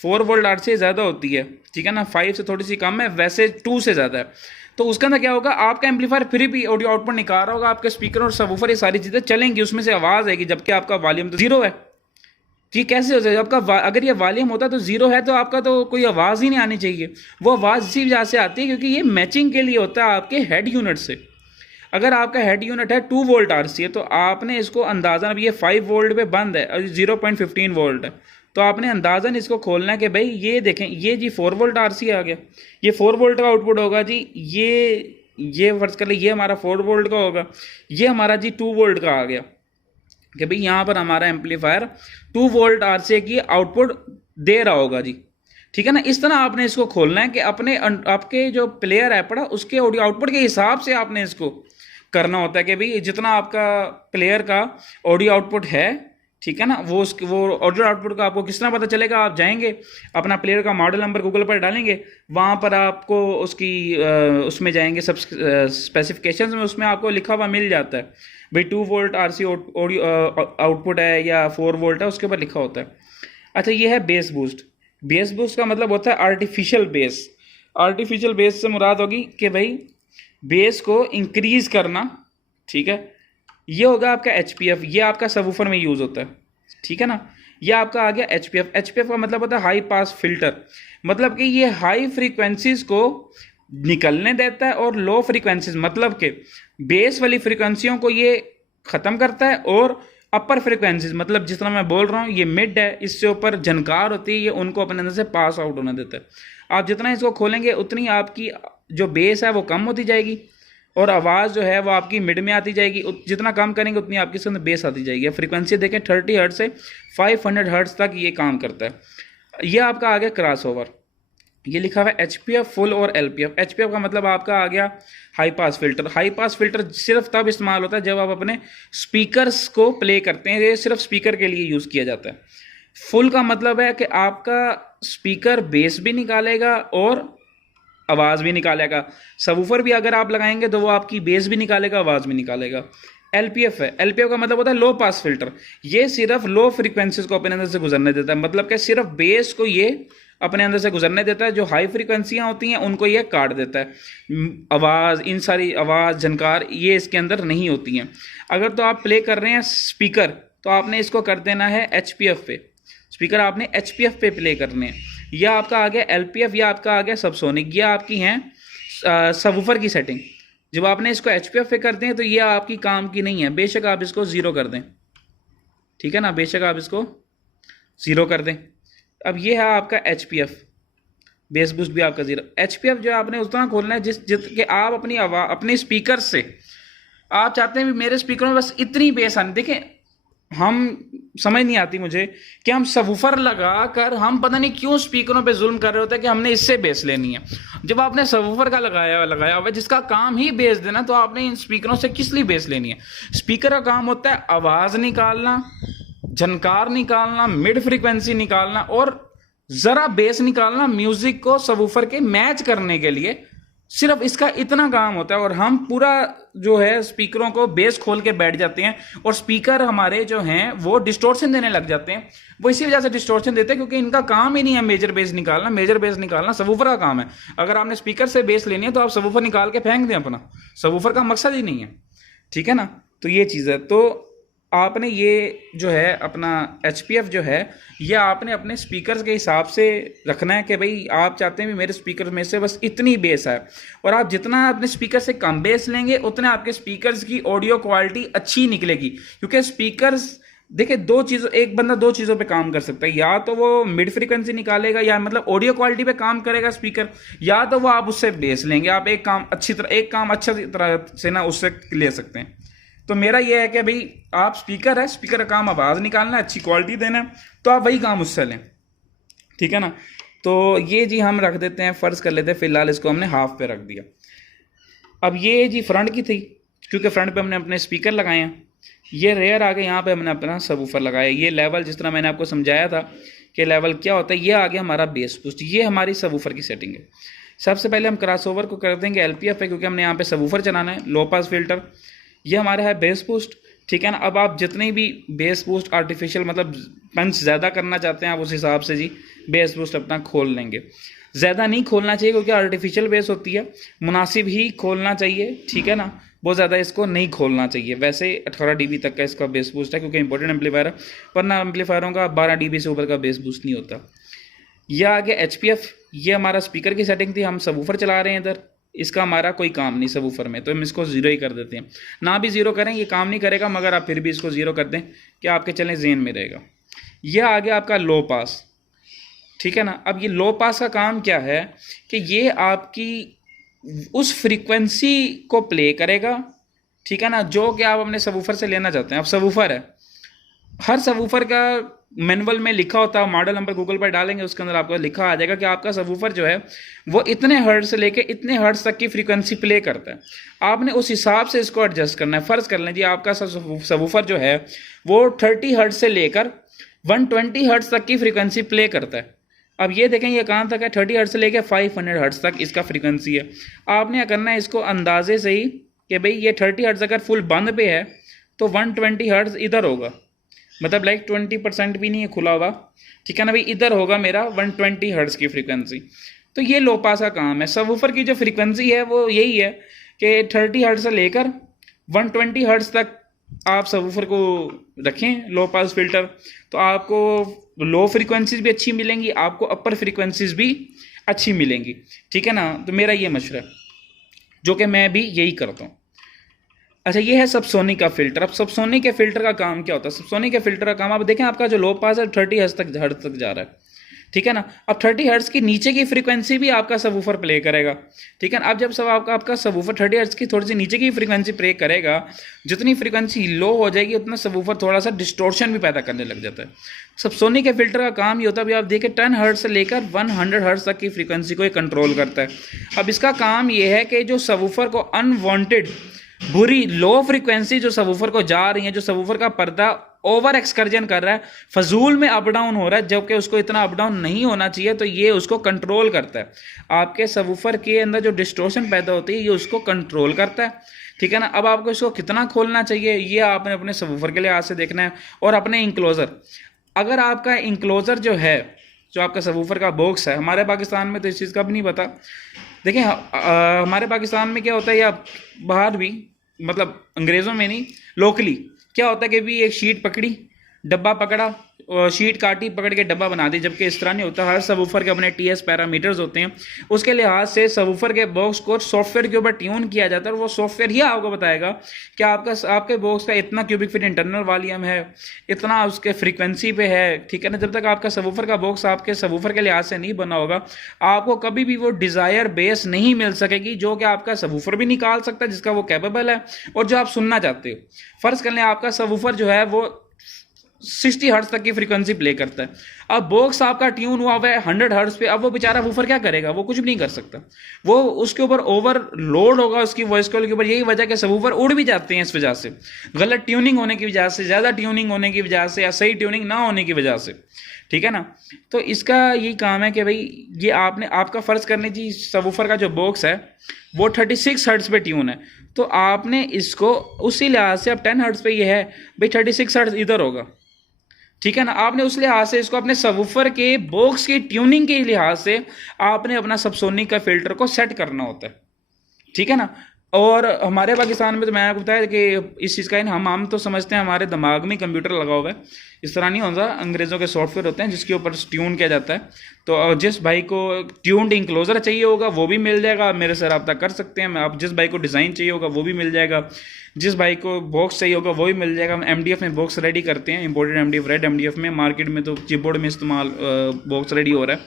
4 वोल्ट आरसी ज़्यादा होती है, ठीक है ना, 5 से थोड़ी सी कम है, वैसे 2 से ज़्यादा है। तो उसके अंदर क्या होगा, आपका एम्पलीफायर फिर भी ऑडियो आउटपुट निकाल रहा होगा, आपके स्पीकर और सबवूफर ये सारी चीज़ें चलेंगी, उसमें से आवाज़ आएगी, जबकि आपका वॉल्यूम तो 0 है। ये कैसे हो जाएगा, आपका अगर ये वॉल्यूम होता तो 0 है तो आपका तो कोई आवाज़ ही नहीं आनी चाहिए। वो आवाज़ इसी वजह से आती है क्योंकि ये मैचिंग के लिए होता है आपके हेड यूनिट से। अगर आपका हेड यूनिट है 2 वोल्ट आरसी है, तो आपने इसको अंदाज़न, अब ये 5 वोल्ट पे बंद है और 0.15 वोल्ट है, तो आपने अंदाज़न इसको खोलना है कि भाई ये देखें, ये जी 4 वोल्ट आरसी आ गया, ये 4 वोल्ट का आउटपुट होगा जी, ये फर्ज कर ले ये हमारा 4 वोल्ट का होगा, ये हमारा जी 2 वोल्ट का आ गया कि भाई यहाँ पर हमारा एम्पलीफायर 2 वोल्ट आरसी की आउटपुट दे रहा होगा जी, ठीक है ना। इस तरह आपने इसको खोलना है कि आपके जो प्लेयर है पड़ा उसके ऑडियो आउटपुट के हिसाब से आपने इसको करना होता है कि भाई जितना आपका प्लेयर का ऑडियो आउटपुट है, ठीक है ना, वो ऑडियो आउटपुट का आपको किस तरह पता चलेगा। आप जाएंगे अपना प्लेयर का मॉडल नंबर गूगल पर डालेंगे, वहाँ पर आपको उसमें जाएंगे सब स्पेसिफिकेशंस में, उसमें आपको लिखा हुआ मिल जाता है भाई 2 वोल्ट आरसी ऑडियो आउटपुट है या 4 वोल्ट है, उसके ऊपर लिखा होता है। अच्छा, ये है बेस बूस्ट। बेस बूस्ट का मतलब होता है आर्टिफिशियल बेस। आर्टिफिशियल बेस से मुराद होगी कि भाई बेस को इंक्रीज करना, ठीक है। ये होगा आपका HPF, ये आपका सबवूफर में यूज़ होता है, ठीक है ना। ये आपका आ गया HPF। HPF का मतलब होता है हाई पास फिल्टर, मतलब कि ये हाई फ्रीक्वेंसीज को निकलने देता है और लो फ्रीक्वेंसीज मतलब कि बेस वाली फ्रीक्वेंसियों को ये ख़त्म करता है, और अपर फ्रीक्वेंसीज मतलब जिस तरह मैं बोल रहा हूँ ये मिड है, इससे ऊपर झनकार होती है, ये उनको अपने अंदर से पास आउट होने देता है। आप जितना इसको खोलेंगे उतनी आपकी जो बेस है वो कम होती जाएगी, और आवाज़ जो है वो आपकी मिड में आती जाएगी। जितना कम करेंगे उतनी आपके इसके अंदर बेस आती जाएगी। फ्रीक्वेंसी देखें 30 हर्ट्ज से 500 हर्ट्ज तक ये काम करता है। ये आपका आ गया क्रॉस ओवर। ये लिखा हुआ है HPF फुल और LPF। HPF का मतलब आपका आ गया high pass filter. High pass filter सिर्फ तब इस्तेमाल होता है जब आप अपने स्पीकर्स को प्ले करते हैं, ये सिर्फ स्पीकर के लिए यूज़ किया जाता है। फुल का मतलब है कि आपका स्पीकर बेस भी निकालेगा और आवाज़ भी निकालेगा। सबवूफर भी अगर आप लगाएंगे तो वो आपकी बेस भी निकालेगा, आवाज़ भी निकालेगा। LPF है, LPF का मतलब होता है लो पास फिल्टर। ये सिर्फ लो फ्रीक्वेंसीज को अपने अंदर से गुजरने देता है, मतलब कि सिर्फ बेस को ये अपने अंदर से गुजरने देता है। जो हाई फ्रीक्वेंसियाँ होती हैं उनको ये काट देता है। आवाज़, इन सारी आवाज़, झनकार, ये इसके अंदर नहीं होती हैं। अगर तो आप प्ले कर रहे हैं स्पीकर तो आपने इसको कर देना है HPF पे, स्पीकर आपने HPF पे प्ले करने हैं। यह आपका आ गया LPF, या आपका आ गया सबसोनिक। यह आपकी हैं सबवूफर की सेटिंग। जब आपने इसको HPF पे करते हैं तो यह आपकी काम की नहीं है, बेशक आप इसको ज़ीरो कर दें, ठीक है ना, बेशक आप इसको ज़ीरो कर दें। अब ये है आपका HPF, बेस बूस्ट भी आपका ज़ीरो। HPF जो आपने उतना खोलना है जिस कि आप अपनी आवाज़, अपने स्पीकर से आप चाहते हैं भी मेरे स्पीकर में बस इतनी बेस आनी। देखें, हम समझ नहीं आती मुझे कि हम सबवूफर लगा कर हम पता नहीं क्यों स्पीकरों पे जुल्म कर रहे होते हैं कि हमने इससे बेस लेनी है। जब आपने सबवूफर का लगाया हुआ जिसका काम ही बेस देना, तो आपने इन स्पीकरों से किस लिए बेस लेनी है? स्पीकर का काम होता है आवाज़ निकालना, झनकार निकालना, मिड फ्रीक्वेंसी निकालना और ज़रा बेस निकालना, म्यूज़िक को सबवूफर के मैच करने के लिए। सिर्फ इसका इतना काम होता है। और हम पूरा जो है स्पीकरों को बेस खोल के बैठ जाते हैं और स्पीकर हमारे जो हैं वो डिस्टॉर्शन देने लग जाते हैं। वो इसी वजह से डिस्टॉर्शन देते हैं क्योंकि इनका काम ही नहीं है मेजर बेस निकालना। मेजर बेस निकालना सबवूफर का काम है। अगर आपने स्पीकर से बेस लेनी है तो आप सबवूफर निकाल के फेंक दें अपना, सबवूफर का मकसद ही नहीं है, ठीक है ना। तो ये चीज़ है। तो आपने ये जो है अपना HPF जो है ये आपने अपने स्पीकर्स के हिसाब से रखना है कि भाई आप चाहते हैं भी मेरे स्पीकर में से बस इतनी बेस है। और आप जितना अपने स्पीकर से कम बेस लेंगे उतने आपके स्पीकर्स की ऑडियो क्वालिटी अच्छी निकलेगी। क्योंकि स्पीकर्स, देखिए, दो चीज़ों, एक बंदा दो चीज़ों पे काम कर सकता है। या तो वो मिड फ्रीक्वेंसी निकालेगा, या मतलब ऑडियो क्वालिटी पे काम करेगा स्पीकर, या तो वो आप उससे बेस लेंगे। आप एक काम अच्छी तरह से ना उससे ले सकते हैं। तो मेरा ये है कि भाई आप स्पीकर है, स्पीकर का काम आवाज़ निकालना है, अच्छी क्वालिटी देना है, तो आप वही काम उससे लें, ठीक है ना। तो ये जी हम रख देते हैं, फ़र्ज़ कर लेते हैं फ़िलहाल इसको हमने हाफ पे रख दिया। अब ये जी फ्रंट की थी, क्योंकि फ्रंट पे हमने अपने स्पीकर लगाए हैं। ये रेयर आ गए, यहाँ पे हमने अपना सबवूफर लगाया। ये लेवल, जिस तरह मैंने आपको समझाया था कि लेवल क्या होता है, ये आ गया हमारा बेस बूस्ट। ये हमारी सबवूफर की सेटिंग है। सबसे पहले हम क्रॉसओवर को कर देंगे LPF पे, क्योंकि हमने यहाँ पे सबवूफर चलाना है, लो पास फिल्टर। ये हमारा है बेस बूस्ट, ठीक है ना। अब आप जितनी भी बेस बूस्ट आर्टिफिशियल मतलब पंच ज़्यादा करना चाहते हैं, आप उस हिसाब से जी बेस बूस्ट अपना खोल लेंगे। ज़्यादा नहीं खोलना चाहिए क्योंकि आर्टिफिशियल बेस होती है, मुनासिब ही खोलना चाहिए, ठीक है ना। बहुत ज़्यादा इसको नहीं खोलना चाहिए। वैसे 18 dB तक का इसका बेस बूस्ट है क्योंकि इंपॉर्टेंट एम्पलीफायर है, वरना एम्पलीफायरों का 12 dB से ऊपर का बेस बूस्ट नहीं होता। यह आ गया HPF। ये हमारा स्पीकर की सेटिंग थी। हम सबवूफर चला रहे हैं इधर, इसका हमारा कोई काम नहीं सबवूफर में, तो हम इसको ज़ीरो ही कर देते हैं। ना भी ज़ीरो करें ये काम नहीं करेगा, मगर आप फिर भी इसको ज़ीरो कर दें कि आपके चलें ज़हन में रहेगा। यह आ गया आपका लो पास, ठीक है ना। अब ये लो पास का काम क्या है कि ये आपकी उस फ्रीक्वेंसी को प्ले करेगा, ठीक है ना, जो कि आप अपने सबवूफर से लेना चाहते हैं। अब सबवूफर है, हर सबवूफर का मैनुअल में लिखा होता है, मॉडल नंबर गूगल पर डालेंगे उसके अंदर आपको लिखा आ जाएगा कि आपका सबवूफर जो है वो इतने हर्ट्ज से लेके इतने हर्ट्ज तक की फ्रीक्वेंसी प्ले करता है। आपने उस हिसाब से इसको एडजस्ट करना है। फ़र्ज़ कर लें जी आपका सबवूफर जो है वो 30 हर्ट्ज से लेकर 120 हर्ट्ज तक की फ्रीक्वेंसी प्ले करता है। अब ये देखें ये कहाँ तक है, 30 हर्ट्ज से लेकर 500 हर्ट्ज तक इसका फ्रीक्वेंसी है। आपने क्या करना है, इसको अंदाजे से ही कि भाई ये 30 हर्ट्ज अगर फुल बंद पे है तो 120 हर्ट्ज इधर होगा, मतलब लाइक 20% भी नहीं है खुला हुआ, ठीक है ना भाई, इधर होगा मेरा 120 हर्ट्ज की फ्रीक्वेंसी। तो ये लो पास का काम है। सबवूफर की जो फ्रीक्वेंसी है वो यही है कि 30 हर्ट्ज से लेकर 120 हर्ट्ज तक आप सबवूफर को रखें लो पास फिल्टर, तो आपको लो फ्रीक्वेंसीज भी अच्छी मिलेंगी, आपको अपर फ्रीक्वेंसीज भी अच्छी मिलेंगी, ठीक है ना। तो मेरा ये मशवरा है, जो कि मैं भी यही करता हूँ। अच्छा, ये है सबसोनिक का फिल्टर। अब सबसोनिक के फिल्टर का काम क्या होता है? सबसोनिक के फिल्टर का काम आप देखें, आपका जो लो पास है 30 हर्ट्ज तक जा रहा है, ठीक है ना। अब 30 हर्ट्ज की नीचे की फ्रीक्वेंसी भी आपका सबवूफर प्ले करेगा, ठीक है ना। अब जब सब आपका सबवूफर 30 हर्ट्ज की थोड़ी सी नीचे की फ्रीक्वेंसी प्ले करेगा, जितनी फ्रीक्वेंसी लो हो जाएगी उतना सबवूफर थोड़ा सा डिस्टॉर्शन भी पैदा करने लग जाता है। सबसोनिक के फिल्टर का काम ये होता है, अभी आप देखिए 10 हर्ट्ज से लेकर 100 हर्ट्ज तक की फ्रीक्वेंसी को ये कंट्रोल करता है। अब इसका काम ये है कि जो सबवूफर को अनवांटेड बुरी लो फ्रीक्वेंसी जो सबवूफर को जा रही है, जो सबवूफर का पर्दा ओवर एक्सकर्जन कर रहा है, फजूल में अप डाउन हो रहा है, जबकि उसको इतना अप डाउन नहीं होना चाहिए, तो ये उसको कंट्रोल करता है। आपके सबवूफर के अंदर जो डिस्टॉर्शन पैदा होती है ये उसको कंट्रोल करता है, ठीक है ना। अब आपको इसको कितना खोलना चाहिए ये आपने अपने सबवूफर के लिहाज से देखना है। और अपने इंक्लोजर, अगर आपका इंक्लोजर जो है, जो आपका सबवूफर का बॉक्स है, हमारे पाकिस्तान में तो इस चीज़ का भी नहीं पता। देखिए हमारे पाकिस्तान में क्या होता है, या बाहर भी, मतलब अंग्रेज़ों में नहीं, लोकली क्या होता है कि भी एक शीट पकड़ी, डब्बा पकड़ा, शीट काटी, पकड़ के डब्बा बना दी, जबकि इस तरह नहीं होता। हर सबवूफर के अपने टीएस पैरामीटर्स होते हैं, उसके लिहाज से सबवूफर के बॉक्स को सॉफ्टवेयर के ऊपर ट्यून किया जाता है, और वो सॉफ्टवेयर ही आपको बताएगा कि आपके बॉक्स का इतना क्यूबिक फीट इंटरनल वॉल्यूम है, इतना उसके फ्रीक्वेंसी पे है, ठीक है ना। जब तक आपका सबवूफर का बॉक्स आपके सबवूफर के लिहाज से नहीं बना होगा, आपको कभी भी वो डिज़ायर बेस नहीं मिल सकेगी जो कि आपका सबवूफर भी निकाल सकता है, जिसका वो कैपेबल है, और जो आप सुनना चाहते हो। फ़र्ज़ कर लें आपका सबवूफर जो है वो 60 हर्ट्ज तक की फ्रीक्वेंसी प्ले करता है। अब बॉक्स आपका ट्यून हुआ है 100 हर्ट्ज पे, अब वो बेचारा वूफर क्या करेगा, वो कुछ भी नहीं कर सकता, वो उसके ऊपर ओवरलोड होगा उसकी वॉइस कॉल के ऊपर। यही वजह कि सबवूफर उड़ भी जाते हैं इस वजह से, गलत ट्यूनिंग होने की वजह से, ज़्यादा ट्यूनिंग होने की वजह से, या सही ट्यूनिंग ना होने की वजह से, ठीक है ना। तो इसका यही काम है कि भाई ये आपका फ़र्ज़ करने जी सबवूफर का जो बॉक्स है वो 36 हर्ट्ज पे ट्यून है, तो आपने इसको उसी लिहाज से, अब 10 हर्ट्ज पे ये है भाई, 36 हर्ट्ज इधर होगा, ठीक है ना। आपने उस लिहाज से इसको अपने सबवूफर के बॉक्स की ट्यूनिंग के लिहाज से आपने अपना सबसोनिक का फिल्टर को सेट करना होता है, ठीक है ना। और हमारे पाकिस्तान में तो मैंने आपको बताया कि इस चीज़ का हम तो समझते हैं हमारे दिमाग में कंप्यूटर लगा हुआ है, इस तरह नहीं होता। अंग्रेज़ों के सॉफ्टवेयर होते हैं जिसके ऊपर ट्यून किया जाता है। तो जिस भाई को ट्यून्ड इंक्लोजर चाहिए होगा वो भी मिल जाएगा, मेरे से रब्ता कर सकते हैं। आप जिस भाई को डिज़ाइन चाहिए होगा वो भी मिल जाएगा, जिस भाई को बॉक्स चाहिए होगा वो भी मिल जाएगा। हम MDF में बॉक्स रेडी करते हैं, इंपोर्टेड MDF, रेड MDF में। मार्केट में तो चिपबोर्ड में इस्तेमाल बॉक्स रेडी हो रहा है,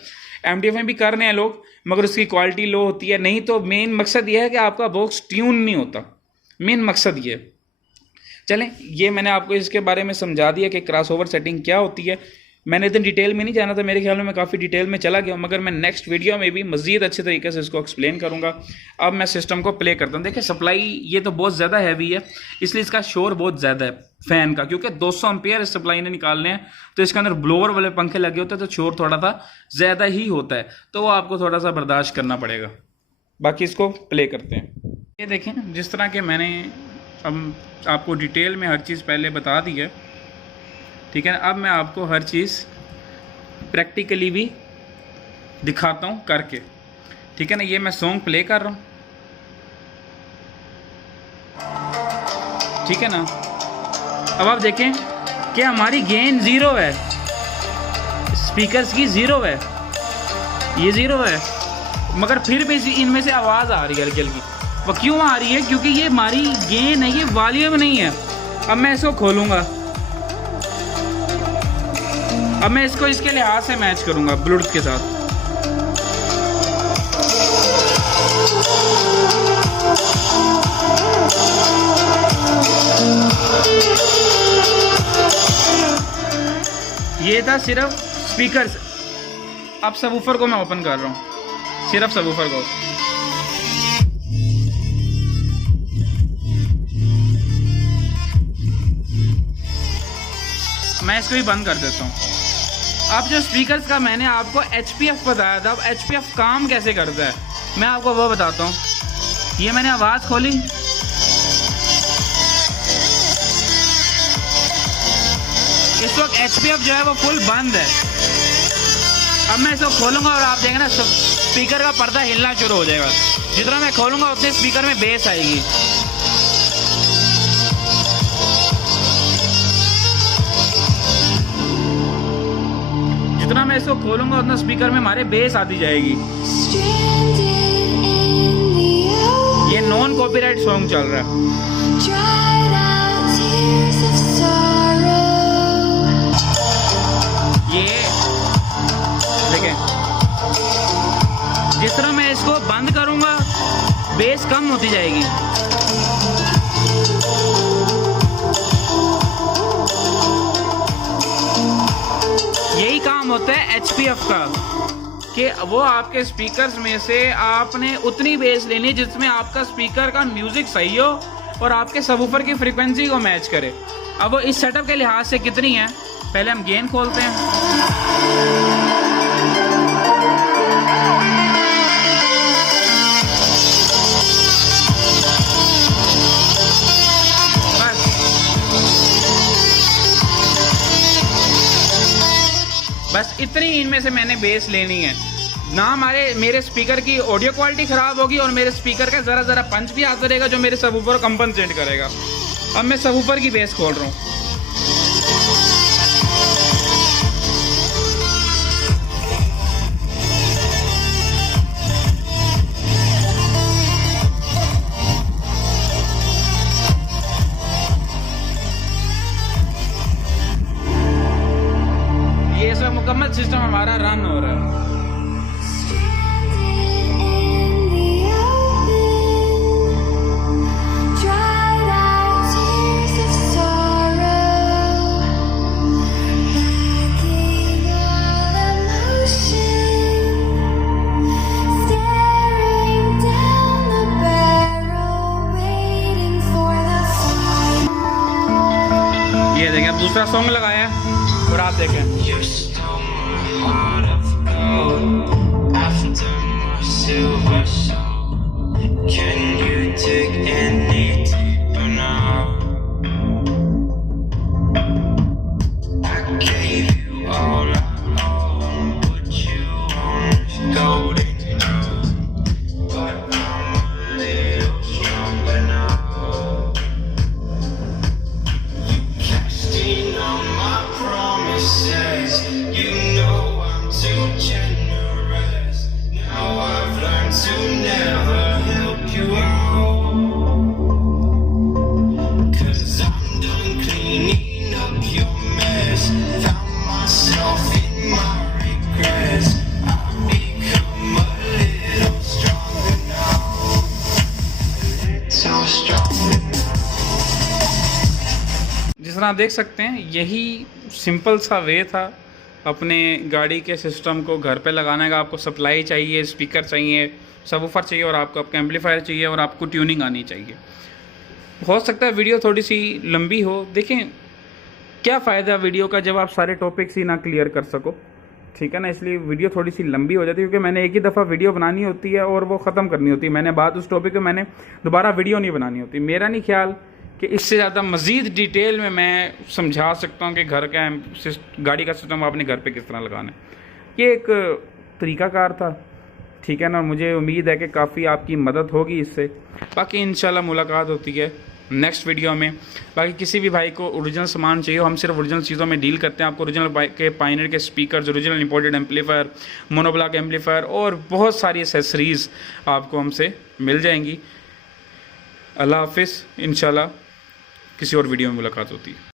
MDF में भी कर रहे हैं लोग, मगर उसकी क्वालिटी लो होती है। नहीं तो मेन मकसद ये है कि आपका बॉक्स ट्यून नहीं होता, मेन मकसद ये है। चलें, ये मैंने आपको इसके बारे में समझा दिया कि क्रॉसओवर सेटिंग क्या होती है। मैंने इतनी डिटेल में नहीं जाना था, मेरे ख्याल में मैं काफ़ी डिटेल में चला गया हूँ, मगर मैं नेक्स्ट वीडियो में भी मज़ीद अच्छे तरीके से इसको एक्सप्लेन करूँगा। अब मैं सिस्टम को प्ले करता हूँ। देखिए सप्लाई ये तो बहुत ज़्यादा हैवी है, इसलिए इसका शोर बहुत ज़्यादा है फ़ैन का, क्योंकि 200 एम्पियर इस सप्लाई ने निकालने हैं, तो इसके अंदर ब्लोअर वाले पंखे लगे होते हैं, तो शोर थोड़ा सा ज़्यादा ही होता है, तो वो आपको थोड़ा सा बर्दाश्त करना पड़ेगा। बाकी इसको प्ले करते हैं। ये देखें, जिस तरह के मैंने अब आपको डिटेल में हर चीज़ पहले बता दी है, ठीक है ना। अब मैं आपको हर चीज़ प्रैक्टिकली भी दिखाता हूँ करके, ठीक है ना। ये मैं सॉन्ग प्ले कर रहा हूँ, ठीक है ना। अब आप देखें कि हमारी गेन 0 है, स्पीकर्स की 0 है, ये 0 है, मगर फिर भी इनमें से आवाज़ आ रही है हल्की हल्की। वो क्यों आ रही है? क्योंकि ये हमारी गेन है, ये वॉल्यूम नहीं है। अब मैं इसको खोलूँगा, अब मैं इसको इसके लिहाज से मैच करूँगा ब्लूटूथ के साथ। ये था सिर्फ स्पीकर्स। अब सबवूफर को मैं ओपन कर रहा हूँ, सिर्फ सबवूफर को। मैं इसको ही बंद कर देता हूँ। अब जो स्पीकर्स का मैंने आपको HPF बताया था, अब HPF काम कैसे करता है मैं आपको वो बताता हूँ। ये मैंने आवाज़ खोली, इस वक्त HPF जो है वो फुल बंद है। अब मैं इसको खोलूँगा और आप देखेंगे ना स्पीकर का पर्दा हिलना शुरू हो जाएगा। जितना मैं खोलूँगा उतने स्पीकर में बेस आएगी। जितना मैं इसको खोलूँगा उतना स्पीकर में हमारे बेस आती जाएगी। ये नॉन कॉपीराइट सॉन्ग चल रहा है। ये जिस तरह मैं इसको बंद करूँगा बेस कम होती जाएगी। यही काम होता है HPF का कि वो आपके स्पीकर्स में से आपने उतनी बेस लेनी है जिसमें आपका स्पीकर का म्यूजिक सही हो और आपके सबवूफर की फ्रीक्वेंसी को मैच करे। अब वो इस सेटअप के लिहाज से कितनी है, पहले हम गेन खोलते हैं। बस इतनी इनमें से मैंने बेस लेनी है ना। मेरे स्पीकर की ऑडियो क्वालिटी ख़राब होगी और मेरे स्पीकर का ज़रा पंच भी आता रहेगा जो मेरे सबवूफर को कंपनसेट करेगा। अब मैं सबवूफर की बेस खोल रहा हूँ। ये सब मुकम्मल सिस्टम हमारा रन हो रहा है। ये देखें, अब दूसरा सॉन्ग लगाया और आप देखें जिस तरह आप देख सकते हैं, यही सिंपल सा वे था अपने गाड़ी के सिस्टम को घर पे लगाने का। आपको सप्लाई चाहिए, स्पीकर चाहिए, सबवूफर चाहिए और आपको आपका एम्पलीफायर चाहिए और आपको ट्यूनिंग आनी चाहिए। हो सकता है वीडियो थोड़ी सी लंबी हो। देखें क्या फ़ायदा वीडियो का जब आप सारे टॉपिक्स ही ना क्लियर कर सको, ठीक है ना। इसलिए वीडियो थोड़ी सी लंबी हो जाती है क्योंकि मैंने एक ही दफ़ा वीडियो बनानी होती है और वो ख़त्म करनी होती है। मैंने बात उस टॉपिक पे मैंने दोबारा वीडियो नहीं बनानी होती। मेरा नहीं ख्याल कि इससे ज़्यादा मज़ीद डिटेल में मैं समझा सकता हूँ कि घर का गाड़ी का सिस्टम आपने घर पे किस तरह लगाना है। ये एक तरीक़ाकार था, ठीक है ना। मुझे उम्मीद है कि काफ़ी आपकी मदद होगी इससे। बाकी इंशाल्लाह मुलाकात होती है नेक्स्ट वीडियो में। बाकी किसी भी भाई को ओरिजिनल सामान चाहिए, हम सिर्फ ओरिजिनल चीज़ों में डील करते हैं। आपको ओरिजिनल के पायनियर के speakers, original imported amplifier, monoblock amplifier और बहुत सारी एसेसरीज़ आपको हमसे मिल जाएंगी। अल्लाह हाफिज़। इंशाल्लाह किसी और वीडियो में मुलाकात होती है।